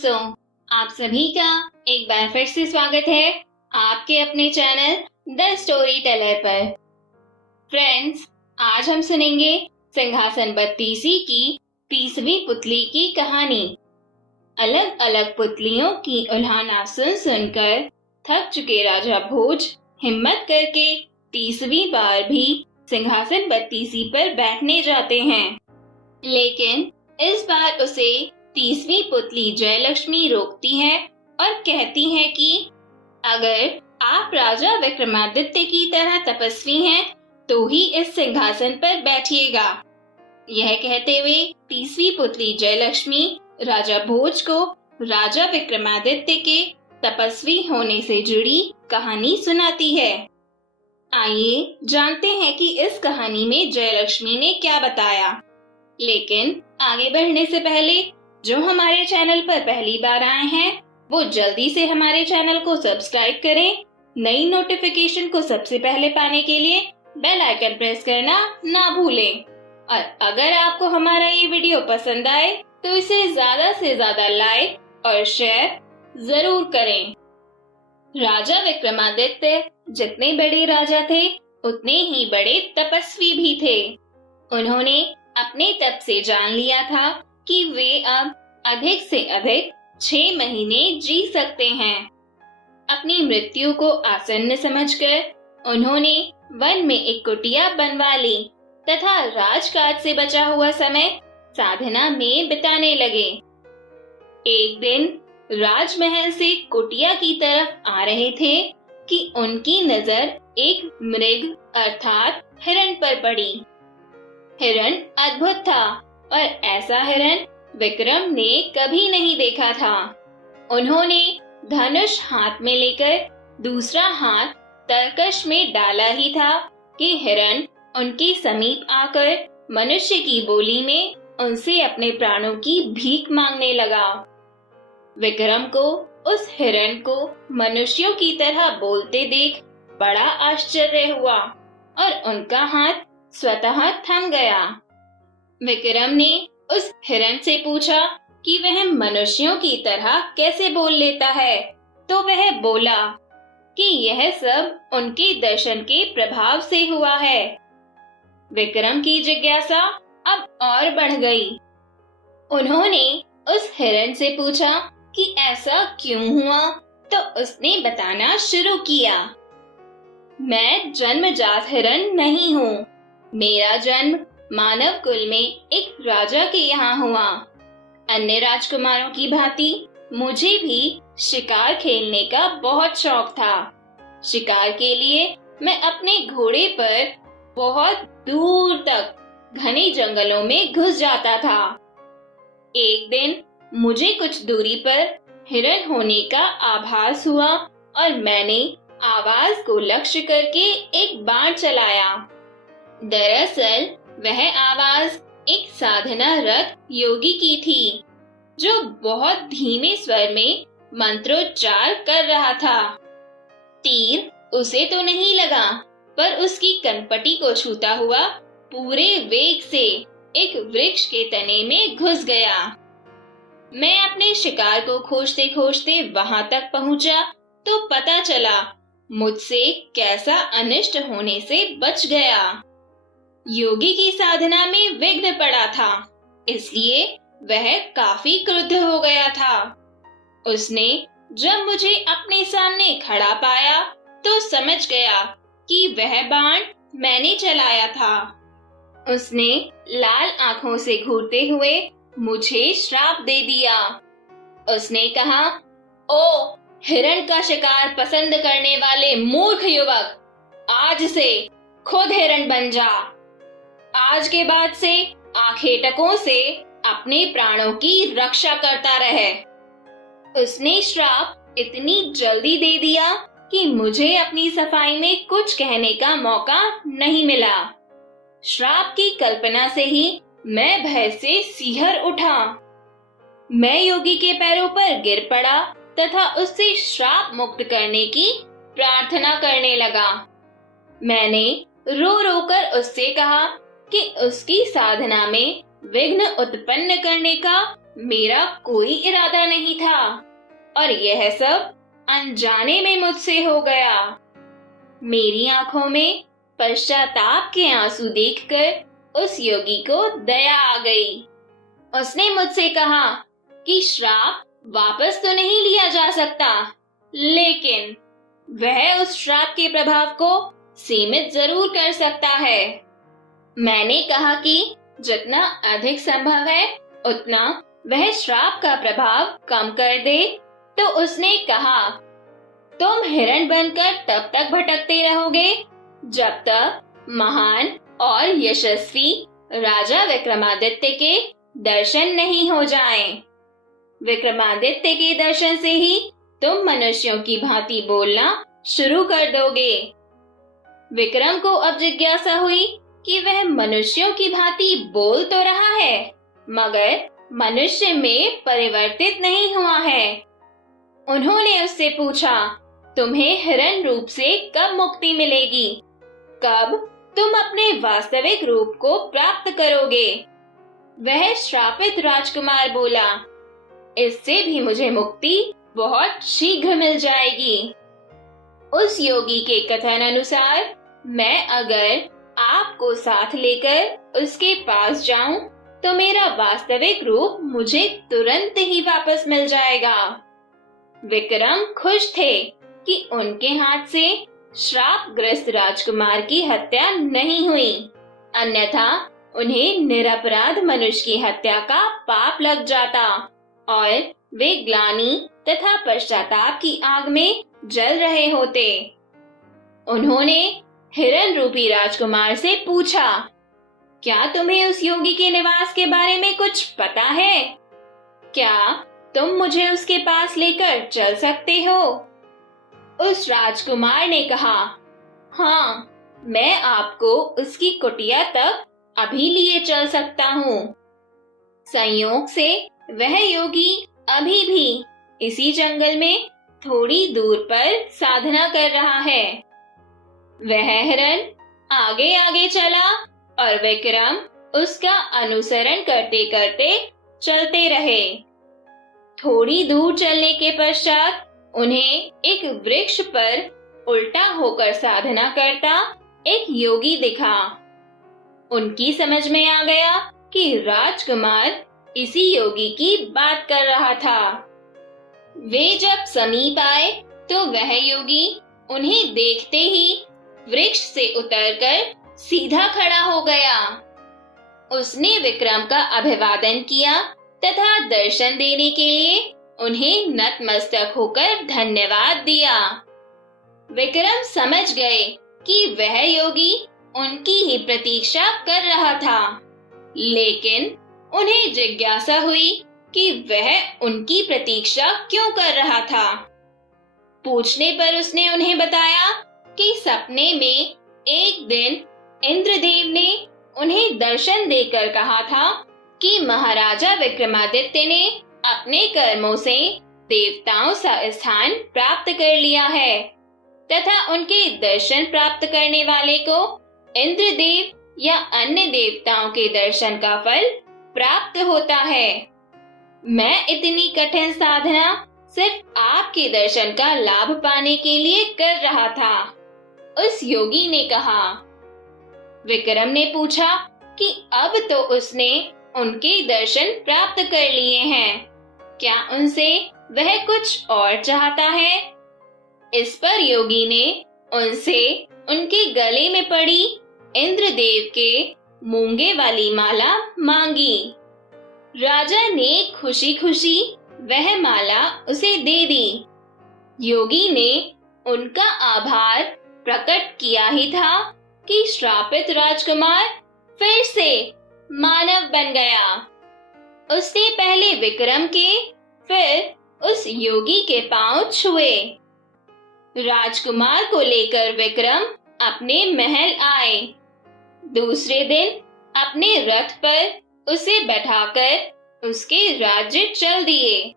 दोस्तों, आप सभी का एक बार फिर से स्वागत है आपके अपने चैनल द स्टोरी टेलर पर। फ्रेंड्स, आज हम सुनेंगे सिंहासन बत्तीसी की 30वीं पुतली की कहानी। अलग अलग पुतलियों की उल्हाना सुन सुनकर थक चुके राजा भोज हिम्मत करके 30वीं बार भी सिंहासन बत्तीसी पर बैठने जाते हैं। लेकिन इस बार उसे 30वीं पुतली जयलक्ष्मी रोकती है और कहती है कि अगर आप राजा विक्रमादित्य की तरह तपस्वी हैं तो ही इस सिंहासन पर बैठिएगा। यह कहते हुए 30वीं पुतली जयलक्ष्मी राजा भोज को राजा विक्रमादित्य के तपस्वी होने से जुड़ी कहानी सुनाती है। आइए जानते हैं कि इस कहानी में जयलक्ष्मी ने क्या बताया। लेकिन आगे बढ़ने से पहले जो हमारे चैनल पर पहली बार आए हैं वो जल्दी से हमारे चैनल को सब्सक्राइब करें। नई नोटिफिकेशन को सबसे पहले पाने के लिए बेल आइकन प्रेस करना ना भूलें। और अगर आपको हमारा ये वीडियो पसंद आए तो इसे ज्यादा से ज्यादा लाइक और शेयर जरूर करें। राजा विक्रमादित्य जितने बड़े राजा थे उतने ही बड़े तपस्वी भी थे। उन्होंने अपने तप से जान लिया था कि वे अब अधिक से अधिक 6 महीने जी सकते हैं। अपनी मृत्यु को आसन्न समझकर उन्होंने वन में एक कुटिया बनवा ली तथा राजकाज से बचा हुआ समय साधना में बिताने लगे। एक दिन राजमहल से कुटिया की तरफ आ रहे थे कि उनकी नजर एक मृग अर्थात हिरण पर पड़ी। हिरण अद्भुत था और ऐसा हिरण विक्रम ने कभी नहीं देखा था। उन्होंने धनुष हाथ में लेकर दूसरा हाथ तरकश में डाला ही था कि हिरण उनके समीप आकर मनुष्य की बोली में उनसे अपने प्राणों की भीख मांगने लगा। विक्रम को उस हिरण को मनुष्यों की तरह बोलते देख बड़ा आश्चर्य हुआ और उनका हाथ स्वतः थम गया। विक्रम ने उस हिरण से पूछा कि वह मनुष्यों की तरह कैसे बोल लेता है, तो वह बोला कि यह सब उनके दर्शन के प्रभाव से हुआ है। विक्रम की जिज्ञासा अब और बढ़ गई। उन्होंने उस हिरण से पूछा कि ऐसा क्यों हुआ, तो उसने बताना शुरू किया। मैं जन्मजात हिरण नहीं हूँ। मेरा जन्म मानव कुल में एक राजा के यहाँ हुआ। अन्य राजकुमारों की भांति मुझे भी शिकार खेलने का बहुत शौक था। शिकार के लिए मैं अपने घोड़े पर बहुत दूर तक घने जंगलों में घुस जाता था। एक दिन मुझे कुछ दूरी पर हिरण होने का आभास हुआ और मैंने आवाज को लक्ष्य करके एक बाण चलाया। दरअसल वह आवाज एक साधना रत योगी की थी जो बहुत धीमे स्वर में मंत्रोच्चार कर रहा था। तीर उसे तो नहीं लगा पर उसकी कनपटी को छूता हुआ पूरे वेग से एक वृक्ष के तने में घुस गया। मैं अपने शिकार को खोजते खोजते वहां तक पहुंचा तो पता चला मुझसे कैसा अनिष्ट होने से बच गया। योगी की साधना में विघ्न पड़ा था, इसलिए वह काफी क्रुद्ध हो गया था। उसने जब मुझे अपने सामने खड़ा पाया तो समझ गया कि वह बाण मैंने चलाया था। उसने लाल आंखों से घूरते हुए मुझे श्राप दे दिया। उसने कहा, ओ हिरण का शिकार पसंद करने वाले मूर्ख युवक, आज से खुद हिरण बन जा। आज के बाद से आखेटकों से अपने प्राणों की रक्षा करता रहे। उसने श्राप इतनी जल्दी दे दिया कि मुझे अपनी सफाई में कुछ कहने का मौका नहीं मिला। श्राप की कल्पना से ही मैं भय से सिहर उठा। मैं योगी के पैरों पर गिर पड़ा तथा उससे श्राप मुक्त करने की प्रार्थना करने लगा। मैंने रो रो कर उससे कहा कि उसकी साधना में विघ्न उत्पन्न करने का मेरा कोई इरादा नहीं था और यह सब अनजाने में मुझसे हो गया। मेरी आंखों में पश्चाताप के आंसू देखकर उस योगी को दया आ गई। उसने मुझसे कहा कि श्राप वापस तो नहीं लिया जा सकता, लेकिन वह उस श्राप के प्रभाव को सीमित जरूर कर सकता है। मैंने कहा कि जितना अधिक संभव है उतना वह श्राप का प्रभाव कम कर दे। तो उसने कहा, तुम हिरण बनकर तब तक भटकते रहोगे जब तक महान और यशस्वी राजा विक्रमादित्य के दर्शन नहीं हो जाएं। विक्रमादित्य के दर्शन से ही तुम मनुष्यों की भांति बोलना शुरू कर दोगे। विक्रम को अब जिज्ञासा हुई कि वह मनुष्यों की भांति बोल तो रहा है, मगर मनुष्य में परिवर्तित नहीं हुआ है। उन्होंने उससे पूछा, तुम्हें हिरण रूप से कब मुक्ति मिलेगी? कब तुम अपने वास्तविक रूप को प्राप्त करोगे? वह श्रापित राजकुमार बोला, इससे भी मुझे मुक्ति बहुत शीघ्र मिल जाएगी। उस योगी के कथन अनुसार मैं अगर आपको साथ लेकर उसके पास जाऊं तो मेरा वास्तविक रूप मुझे तुरंत ही वापस मिल जाएगा। विक्रम खुश थे कि उनके हाथ से श्रापग्रस्त राजकुमार की हत्या नहीं हुई, अन्यथा उन्हें निरपराध मनुष्य की हत्या का पाप लग जाता और वे ग्लानि तथा पश्चाताप की आग में जल रहे होते। उन्होंने हिरण रूपी राजकुमार से पूछा, क्या तुम्हें उस योगी के निवास के बारे में कुछ पता है? क्या तुम मुझे उसके पास लेकर चल सकते हो? उस राजकुमार ने कहा, हाँ, मैं आपको उसकी कुटिया तक अभी लिए चल सकता हूँ। संयोग से वह योगी अभी भी इसी जंगल में थोड़ी दूर पर साधना कर रहा है। वह हिरण आगे आगे चला और विक्रम उसका अनुसरण करते करते चलते रहे। थोड़ी दूर चलने के पश्चात उन्हें एक वृक्ष पर उल्टा होकर साधना करता एक योगी दिखा। उनकी समझ में आ गया कि राजकुमार इसी योगी की बात कर रहा था। वे जब समीप आए तो वह योगी उन्हें देखते ही वृक्ष से उतरकर सीधा खड़ा हो गया। उसने विक्रम का अभिवादन किया तथा दर्शन देने के लिए उन्हें नतमस्तक होकर धन्यवाद दिया। विक्रम समझ गए कि वह योगी उनकी ही प्रतीक्षा कर रहा था, लेकिन उन्हें जिज्ञासा हुई कि वह उनकी प्रतीक्षा क्यों कर रहा था। पूछने पर उसने उन्हें बताया कि सपने में एक दिन इंद्रदेव ने उन्हें दर्शन देकर कहा था कि महाराजा विक्रमादित्य ने अपने कर्मों से देवताओं सा स्थान प्राप्त कर लिया है तथा उनके दर्शन प्राप्त करने वाले को इंद्रदेव या अन्य देवताओं के दर्शन का फल प्राप्त होता है। मैं इतनी कठिन साधना सिर्फ आपके दर्शन का लाभ पाने के लिए कर रहा था, उस योगी ने कहा। विक्रम ने पूछा कि अब तो उसने उनके दर्शन प्राप्त कर लिए हैं, क्या उनसे वह कुछ और चाहता है? इस पर योगी ने उनसे उनके गले में पड़ी इंद्रदेव के मूंगे वाली माला मांगी। राजा ने खुशी खुशी वह माला उसे दे दी। योगी ने उनका आभार प्रकट किया ही था कि श्रापित राजकुमार फिर से मानव बन गया। उसने पहले विक्रम के फिर उस योगी के पांव छुए। राजकुमार को लेकर विक्रम अपने महल आए। दूसरे दिन अपने रथ पर उसे बैठाकर उसके राज्य चल दिए,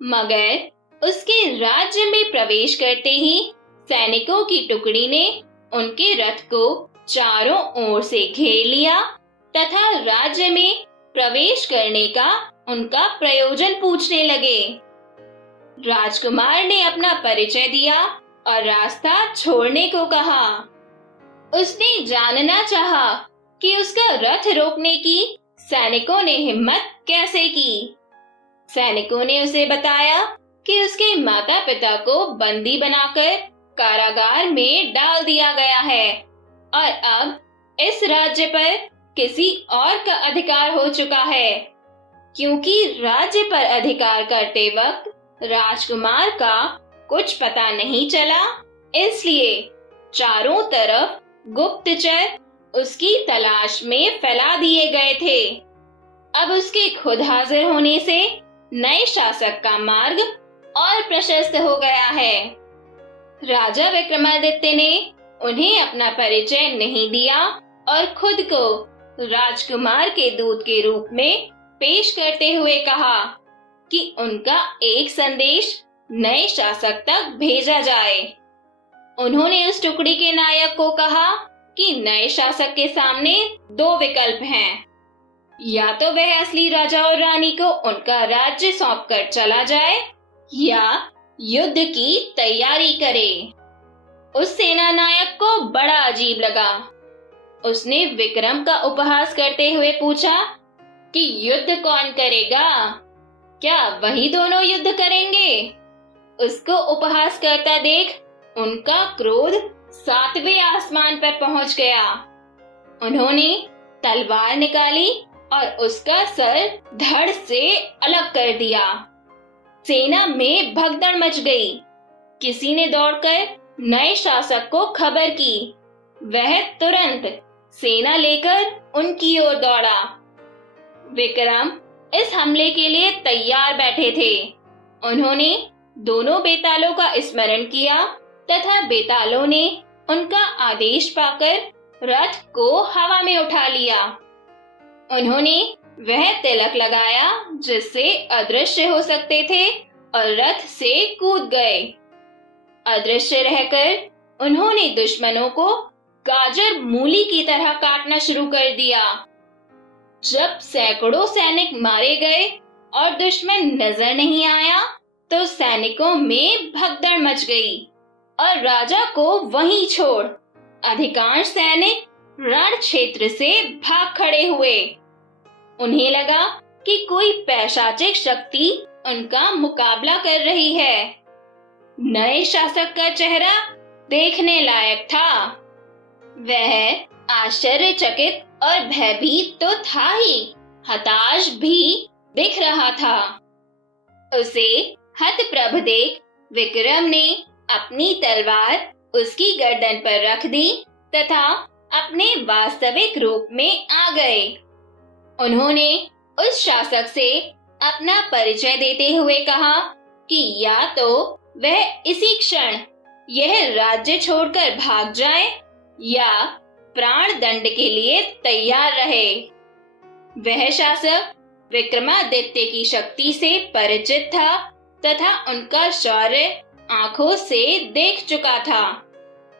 मगर उसके राज्य में प्रवेश करते ही सैनिकों की टुकड़ी ने उनके रथ को चारों ओर से घेर लिया तथा राज्य में प्रवेश करने का उनका प्रयोजन पूछने लगे। राजकुमार ने अपना परिचय दिया और रास्ता छोड़ने को कहा। उसने जानना चाहा कि उसका रथ रोकने की सैनिकों ने हिम्मत कैसे की। सैनिकों ने उसे बताया कि उसके माता पिता को बंदी बनाकर कारागार में डाल दिया गया है और अब इस राज्य पर किसी और का अधिकार हो चुका है। क्योंकि राज्य पर अधिकार करते वक्त राजकुमार का कुछ पता नहीं चला, इसलिए चारों तरफ गुप्तचर उसकी तलाश में फैला दिए गए थे। अब उसके खुद हाजिर होने से नए शासक का मार्ग और प्रशस्त हो गया है। राजा विक्रमादित्य ने उन्हें अपना परिचय नहीं दिया और खुद को राजकुमार के दूत के रूप में पेश करते हुए कहा कि उनका एक संदेश नए शासक तक भेजा जाए। उन्होंने उस टुकड़ी के नायक को कहा कि नए शासक के सामने दो विकल्प हैं, या तो वह असली राजा और रानी को उनका राज्य सौंपकर चला जाए या युद्ध की तैयारी करे। उस सेना नायक को बड़ा अजीब लगा। उसने विक्रम का उपहास करते हुए पूछा कि युद्ध कौन करेगा? क्या वही दोनों युद्ध करेंगे? उसको उपहास करता देख उनका क्रोध 7वें आसमान पर पहुंच गया। उन्होंने तलवार निकाली और उसका सर धड़ से अलग कर दिया। सेना में भगदड़ मच गई। किसी ने दौड़कर नए शासक को खबर की। वह तुरंत सेना लेकर उनकी ओर दौड़ा। विक्रम इस हमले के लिए तैयार बैठे थे। उन्होंने दोनों बेतालों का स्मरण किया तथा बेतालों ने उनका आदेश पाकर रथ को हवा में उठा लिया। उन्होंने वह तिलक लगाया जिससे अदृश्य हो सकते थे और रथ से कूद गए। अदृश्य रहकर उन्होंने दुश्मनों को गाजर मूली की तरह काटना शुरू कर दिया। जब सैकड़ों सैनिक मारे गए और दुश्मन नजर नहीं आया तो सैनिकों में भगदड़ मच गई और राजा को वहीं छोड़ अधिकांश सैनिक रण क्षेत्र से भाग खड़े हुए। उन्हें लगा कि कोई पैशाचिक शक्ति उनका मुकाबला कर रही है। नए शासक का चेहरा देखने लायक था। वह आश्चर्यचकित और भयभीत तो था ही, हताश भी दिख रहा था। उसे हतप्रभ देख विक्रम ने अपनी तलवार उसकी गर्दन पर रख दी तथा अपने वास्तविक रूप में आ गए। उन्होंने उस शासक से अपना परिचय देते हुए कहा कि या तो वह इसी क्षण यह राज्य छोड़कर भाग जाए या प्राण दंड के लिए तैयार रहे। वह शासक विक्रमादित्य की शक्ति से परिचित था तथा उनका शौर्य आंखों से देख चुका था।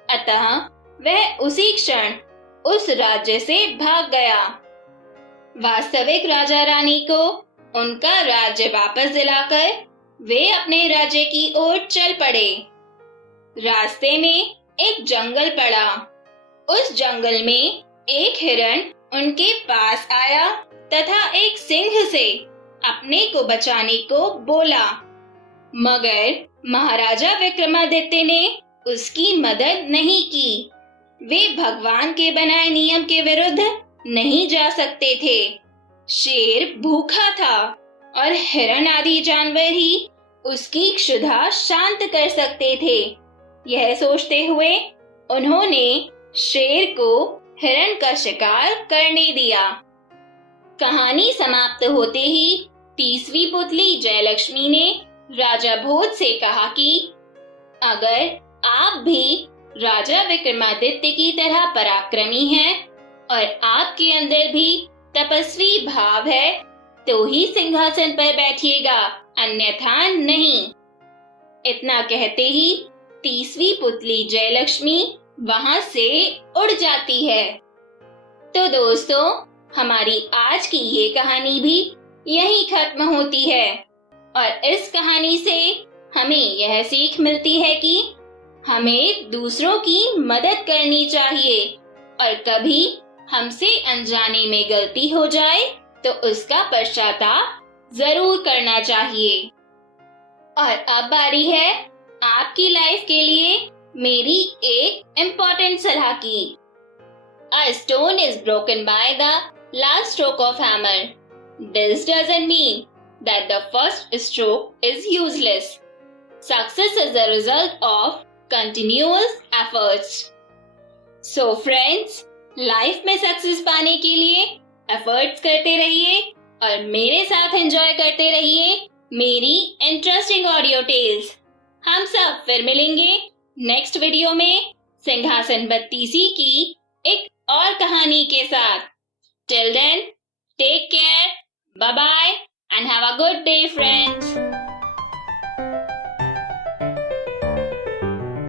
अतः वह उसी क्षण उस राज्य से भाग गया। वास्तविक राजा रानी को उनका राज्य वापस दिलाकर वे अपने राज्य की ओर चल पड़े। रास्ते में एक जंगल पड़ा। उस जंगल में एक हिरण उनके पास आया तथा एक सिंह से अपने को बचाने को बोला, मगर महाराजा विक्रमादित्य ने उसकी मदद नहीं की। वे भगवान के बनाए नियम के विरुद्ध नहीं जा सकते थे। शेर भूखा था और हिरण आदि जानवर ही उसकी क्षुधा शांत कर सकते थे। यह सोचते हुए उन्होंने शेर को हिरण का शिकार करने दिया। कहानी समाप्त होते ही 30वीं पुतली जयलक्ष्मी ने राजा भोज से कहा कि अगर आप भी राजा विक्रमादित्य की तरह पराक्रमी हैं और आपके अंदर भी तपस्वी भाव है तो ही सिंहासन पर बैठिएगा, अन्यथा नहीं। इतना कहते ही 30वीं पुतली जयलक्ष्मी वहां से उड़ जाती है। तो दोस्तों, हमारी आज की ये कहानी भी यही खत्म होती है। और इस कहानी से हमें यह सीख मिलती है कि हमें दूसरों की मदद करनी चाहिए और कभी हमसे अनजाने में गलती हो जाए तो उसका पश्चाताप जरूर करना चाहिए। और अब बारी है आपकी लाइफ के लिए मेरी एक इम्पोर्टेंट सलाह की। A stone is broken by the last stroke of hammer. This doesn't mean that the first stroke is useless. Success is the result of continuous efforts. So friends, life में success पाने के लिए efforts करते रहिए और मेरे साथ enjoy करते रहिए मेरी इंटरेस्टिंग ऑडियो टेल्स। हम सब फिर मिलेंगे नेक्स्ट वीडियो में सिंहासन बत्तीसी की एक और कहानी के साथ। Till then, take care, bye bye and have a good day friends.